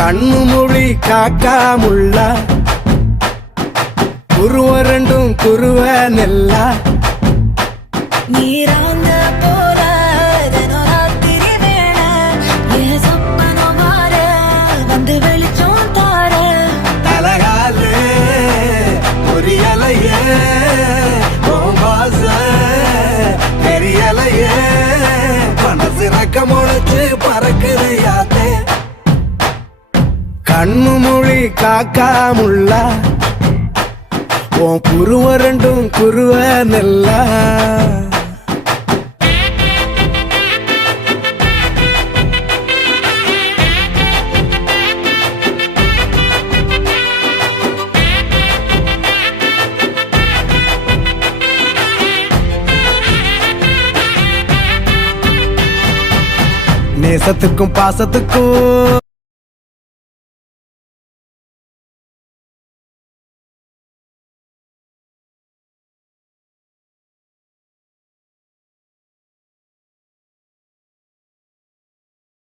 கண்ணு மொழி காக்காமுள்ள குருவ ரெண்டும் குருவ நெல்லா நீராங்க போல தினராத்திரி வேண என் சொப்பனம் மாற வந்து வெளிச்சம் தார தலகாலே பொரியலையே ஓம்பாச பெரியலையே மனசு ரக்க முளைச்சு பறக்குது யாத்தே கண்ணு மொழி காக்காமுள்ள உன் குருவ ரெண்டும் குருவ நெல்லா நேசத்துக்கும் பாசத்துக்கும்